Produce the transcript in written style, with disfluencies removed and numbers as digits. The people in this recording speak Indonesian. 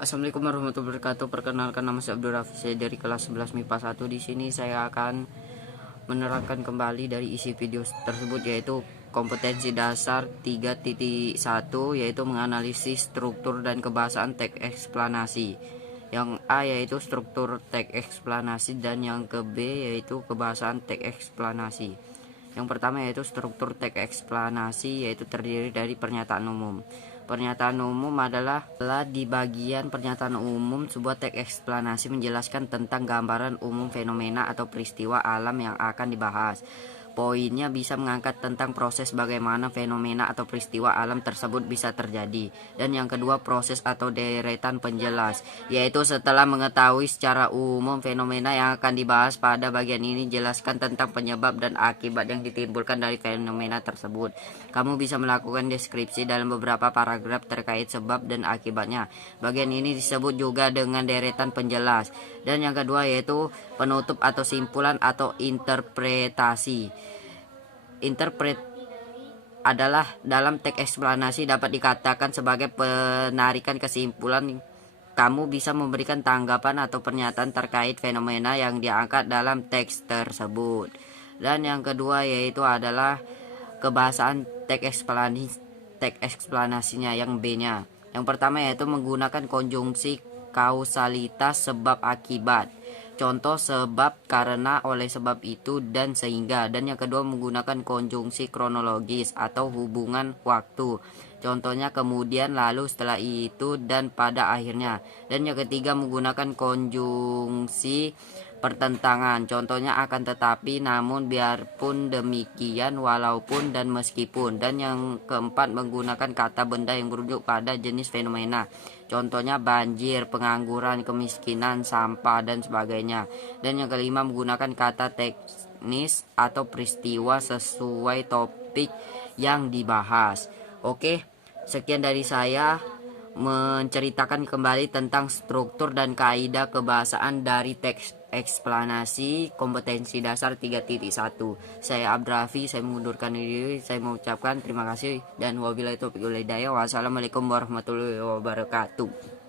Assalamualaikum warahmatullahi wabarakatuh. Perkenalkan, nama saya Abdul Rafi, saya dari kelas 11 MIPA 1. Di sini saya akan menerangkan kembali dari isi video tersebut, yaitu kompetensi dasar 3.1, yaitu menganalisis struktur dan kebahasaan teks eksplanasi. Yang A yaitu struktur teks eksplanasi, dan yang ke B yaitu kebahasaan teks eksplanasi. Yang pertama yaitu struktur teks eksplanasi, yaitu terdiri dari pernyataan umum. Pernyataan umum adalah di bagian pernyataan umum sebuah teks eksplanasi menjelaskan tentang gambaran umum fenomena atau peristiwa alam yang akan dibahas. Poinnya bisa mengangkat tentang proses bagaimana fenomena atau peristiwa alam tersebut bisa terjadi. Dan yang kedua, proses atau deretan penjelas, yaitu setelah mengetahui secara umum fenomena yang akan dibahas pada bagian ini, jelaskan tentang penyebab dan akibat yang ditimbulkan dari fenomena tersebut. Kamu bisa melakukan deskripsi dalam beberapa paragraf terkait sebab dan akibatnya. Bagian ini disebut juga dengan deretan penjelas. Dan yang kedua yaitu penutup atau simpulan atau interpretasi. Interpret adalah dalam teks eksplanasi dapat dikatakan sebagai penarikan kesimpulan. Kamu bisa memberikan tanggapan atau pernyataan terkait fenomena yang diangkat dalam teks tersebut. Dan yang kedua yaitu adalah kebahasaan teks eksplanasinya, yang B-nya. Yang pertama yaitu menggunakan konjungsi kausalitas sebab akibat. Contoh sebab, karena, oleh sebab itu, dan sehingga. Dan yang kedua menggunakan konjungsi kronologis atau hubungan waktu. Contohnya kemudian, lalu, setelah itu, dan pada akhirnya. Dan yang ketiga menggunakan konjungsi pertentangan. Contohnya akan tetapi, namun, biarpun demikian, walaupun, dan meskipun. Dan yang keempat menggunakan kata benda yang merujuk pada jenis fenomena. Contohnya banjir, pengangguran, kemiskinan, sampah, dan sebagainya. Dan yang kelima menggunakan kata teknis atau peristiwa sesuai topik yang dibahas. Oke, sekian dari saya menceritakan kembali tentang struktur dan kaidah kebahasaan dari teks eksplanasi kompetensi dasar 3.1. Saya Abdrafi, saya mengundurkan diri. Saya mengucapkan terima kasih dan wabillahi taufiq wal hidayah. Wassalamualaikum warahmatullahi wabarakatuh.